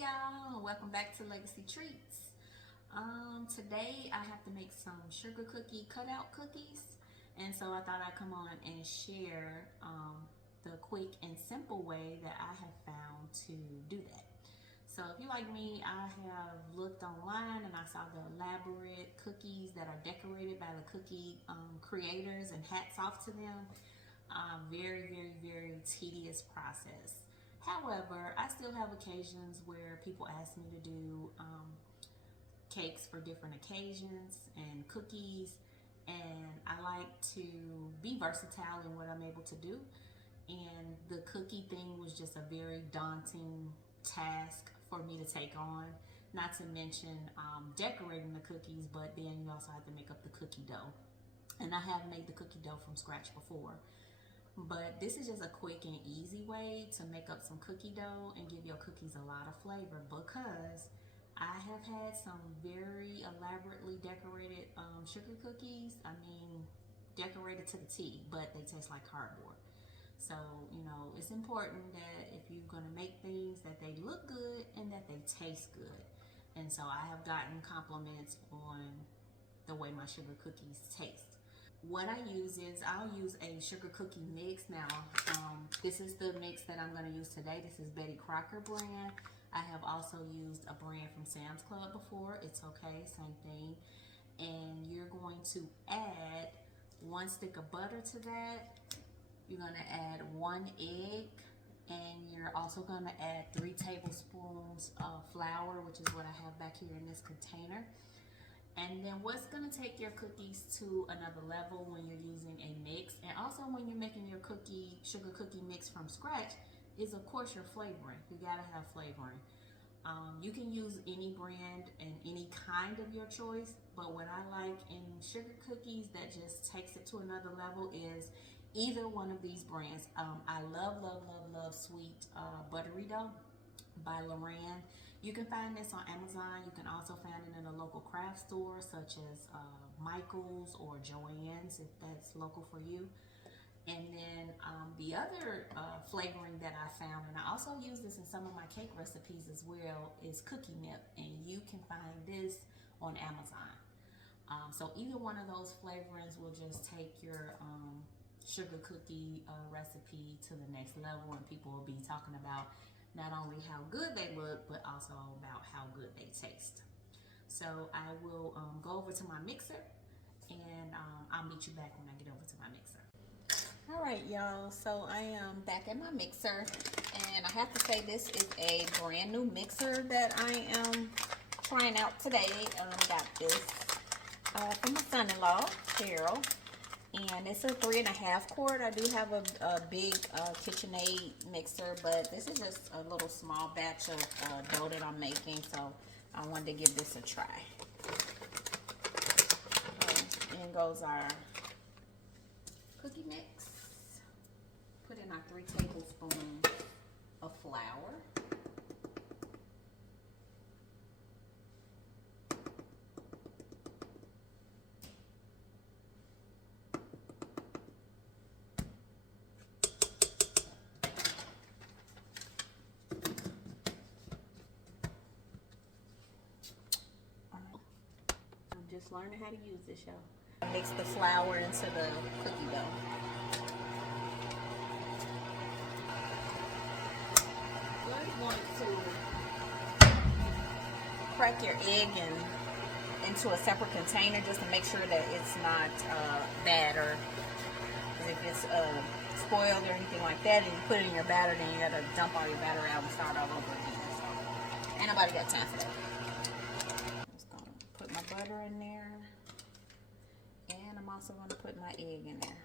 y'all, welcome back to Legacy Treats. Today I have to make some sugar cookie cutout cookies, and so I thought I'd come on and share the quick and simple way that I have found to do that. So if you like me, I have looked online and I saw the elaborate cookies that are decorated by the cookie creators, and hats off to them. Very tedious process. However, I still have occasions where people ask me to do cakes for different occasions and cookies, and I like to be versatile in what I'm able to do. And the cookie thing was just a very daunting task for me to take on, not to mention decorating the cookies, but then you also have to make up the cookie dough. And I have made the cookie dough from scratch before. But this is just a quick and easy way to make up some cookie dough and give your cookies a lot of flavor, because I have had some very elaborately decorated sugar cookies. I mean, decorated to the T, but they taste like cardboard. So, you know, it's important that if you're gonna make things, that they look good and that they taste good. And so I have gotten compliments on the way my sugar cookies taste. What I use is, I'll use a sugar cookie mix. Now, this is the mix that I'm going to use today. This is Betty Crocker brand. I have also used a brand from Sam's Club before. It's okay, same thing. And you're going to add 1 stick of butter to that. You're going to add 1 egg. And you're also going to add 3 tablespoons of flour, which is what I have back here in this container. And then what's going to take your cookies to another level when you're using a mix, and also when you're making your sugar cookie mix from scratch, is of course your flavoring. You got to have flavoring. You can use any brand and any kind of your choice, but what I like in sugar cookies that just takes it to another level is either one of these brands. I love Sweet Buttery Dough by Loran. You can find this on Amazon. You can also find it in a local craft store such as Michael's or Joann's, if that's local for you. And then the other flavoring that I found, and I also use this in some of my cake recipes as well, is Cookie Nip, and you can find this on Amazon. So either one of those flavorings will just take your sugar cookie recipe to the next level, and people will be talking about not only how good they look, but also about how good they taste. So I will go over to my mixer, and I'll meet you back when I get over to my mixer. All right, y'all, so I am back at my mixer, and I have to say this is a brand new mixer that I am trying out today. I got this from my son-in-law, Carol. And it's a 3.5 quart. I do have a big KitchenAid mixer, but this is just a little small batch of dough that I'm making, so I wanted to give this a try. In goes our cookie mix. Put in our 3 tablespoons of flour. Just learning how to use this, y'all. Mix the flour into the cookie dough. You're going to crack your egg into a separate container just to make sure that it's not bad, or if it's spoiled or anything like that, and you put it in your batter, then you got to dump all your batter out and start all over again. So, ain't nobody got time for that. My butter in there, and I'm also going to put my egg in there,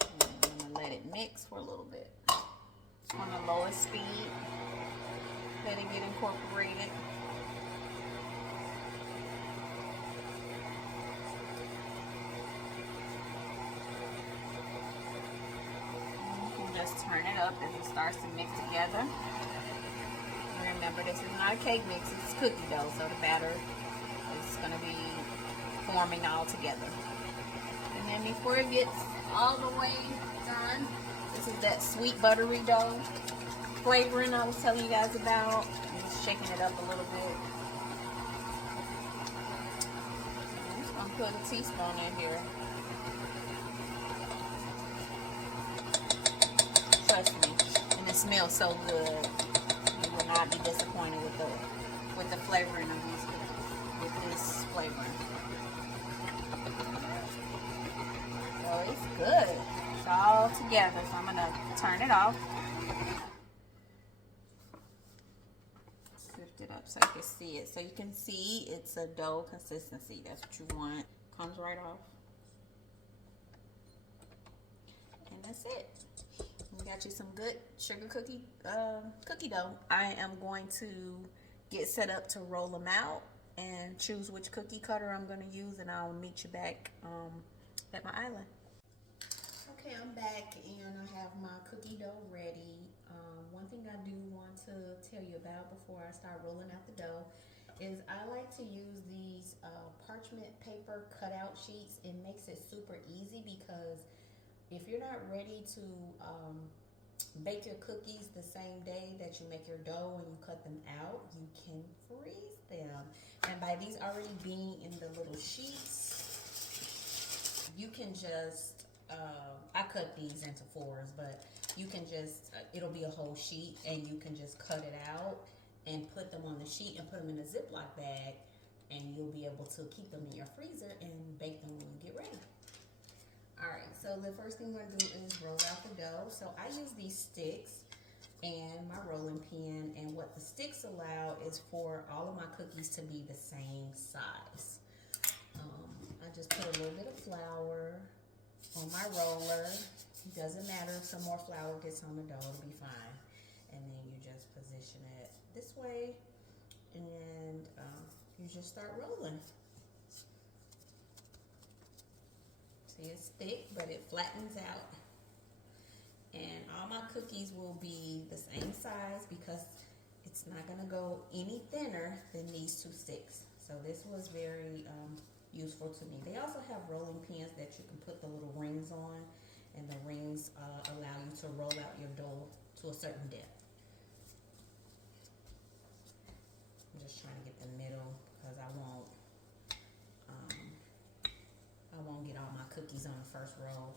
and I'm going to let it mix for a little bit on the lowest speed. Let it get incorporated. And you can just turn it up as it starts to mix together. Remember, this is not a cake mix, it's cookie dough, so the batter is going to be forming all together. And then before it gets all the way done, this is that sweet buttery dough. flavoring I was telling you guys about. I'm just shaking it up a little bit. I'm just gonna put a teaspoon in here. Trust me, and it smells so good. You will not be disappointed with the flavoring of these cookies, with this flavoring. So it's good. It's all together. So I'm gonna turn it off. Sift it up so you can see it. So you can see it's a dough consistency. That's what you want. Comes right off. And that's it. We got you some good sugar cookie dough. I am going to get set up to roll them out and choose which cookie cutter I'm going to use, and I'll meet you back at my island. Okay, I'm back and I have my cookie dough ready. One thing I do want to tell you about before I start rolling out the dough is I like to use these parchment paper cutout sheets. It makes it super easy because if you're not ready to bake your cookies the same day that you make your dough and you cut them out, you can freeze them. And by these already being in the little sheets, you can just, I cut these into 4s, but you can just, it'll be a whole sheet and you can just cut it out and put them on the sheet and put them in a Ziploc bag, and you'll be able to keep them in your freezer and bake them when you get ready. Alright, so the first thing we're going to do is roll out the dough. So I use these sticks and my rolling pin, and what the sticks allow is for all of my cookies to be the same size. I just put a little bit of flour on my roller. It doesn't matter if some more flour gets on the dough, it'll be fine. And then you just position it this way, and you just start rolling. It's thick, but it flattens out, and all my cookies will be the same size because it's not going to go any thinner than these 2 sticks. So this was very useful to me. They also have rolling pins that you can put the little rings on, and the rings allow you to roll out your dough to a certain depth. I'm just trying to get the middle because I won't get all my cookies on the first roll.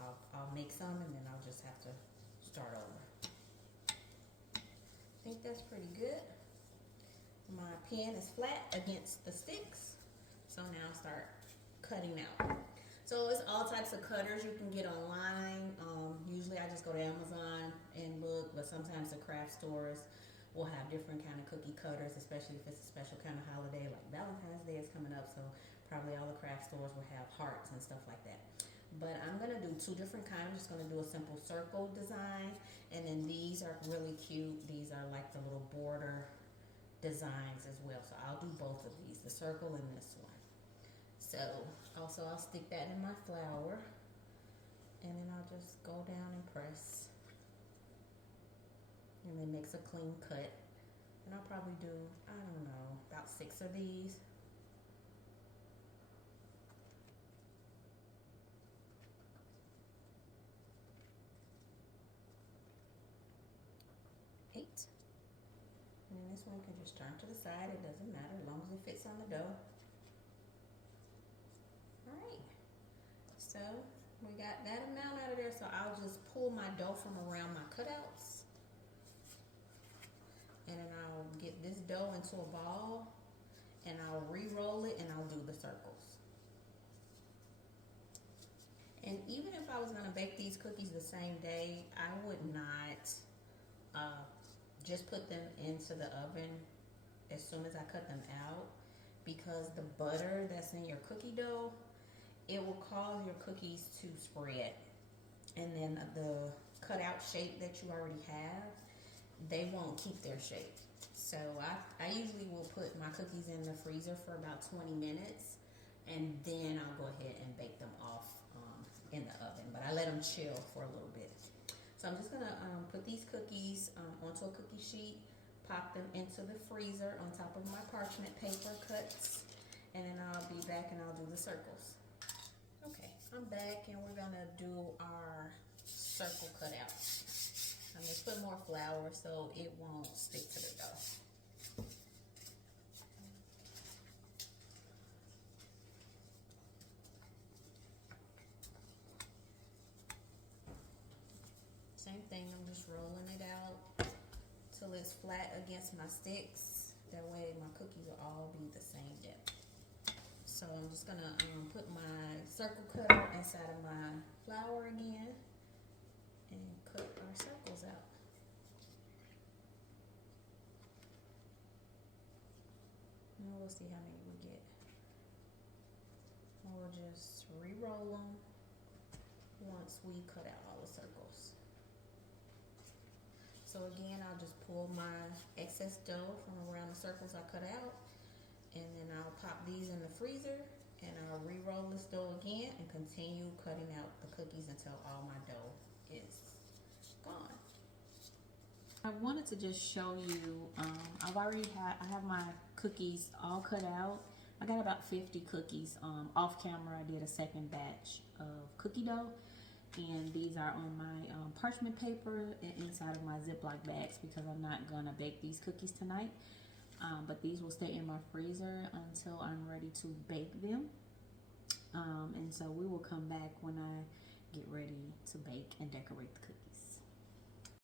I'll make some and then I'll just have to start over. I think that's pretty good. My pen is flat against the sticks. So now I'll start cutting out. So it's all types of cutters you can get online. Usually I just go to Amazon and look, but sometimes the craft stores will have different kind of cookie cutters, especially if it's a special kind of holiday like Valentine's Day is coming up. So probably all the craft stores will have hearts and stuff like that. But I'm going to do 2 different kinds. I'm just going to do a simple circle design. And then these are really cute. These are like the little border designs as well. So I'll do both of these, the circle and this one. So also I'll stick that in my flour. And then I'll just go down and press. And then makes a clean cut. And I'll probably do, I don't know, about 6 of these. 8. And then this one can just turn to the side. It doesn't matter as long as it fits on the dough. Alright. So we got that amount out of there. So I'll just pull my dough from around my cutouts. And then I'll get this dough into a ball. And I'll re-roll it and I'll do the circles. And even if I was going to bake these cookies the same day, I would not just put them into the oven as soon as I cut them out, because the butter that's in your cookie dough, it will cause your cookies to spread, and then the cutout shape that you already have, they won't keep their shape. So I usually will put my cookies in the freezer for about 20 minutes, and then I'll go ahead and bake them off in the oven, but I let them chill for a little bit. So I'm just gonna put these cookies onto a cookie sheet, pop them into the freezer on top of my parchment paper cuts, and then I'll be back and I'll do the circles. Okay, I'm back and we're gonna do our circle cutouts. I'm just put more flour so it won't stick to the dough. Same thing, I'm just rolling it out till it's flat against my sticks. That way my cookies will all be the same depth. So I'm just gonna put my circle cutter inside of my flour again and cut our circles out. And we'll see how many we get. And we'll just re-roll them once we cut out all the circles. So again, I'll just pull my excess dough from around the circles I cut out, and then I'll pop these in the freezer, and I'll re-roll this dough again and continue cutting out the cookies until all my dough is gone. I wanted to just show you, I have my cookies all cut out. I got about 50 cookies. Off camera, I did a second batch of cookie dough. And these are on my parchment paper and inside of my Ziploc bags because I'm not gonna bake these cookies tonight. But these will stay in my freezer until I'm ready to bake them. And so we will come back when I get ready to bake and decorate the cookies.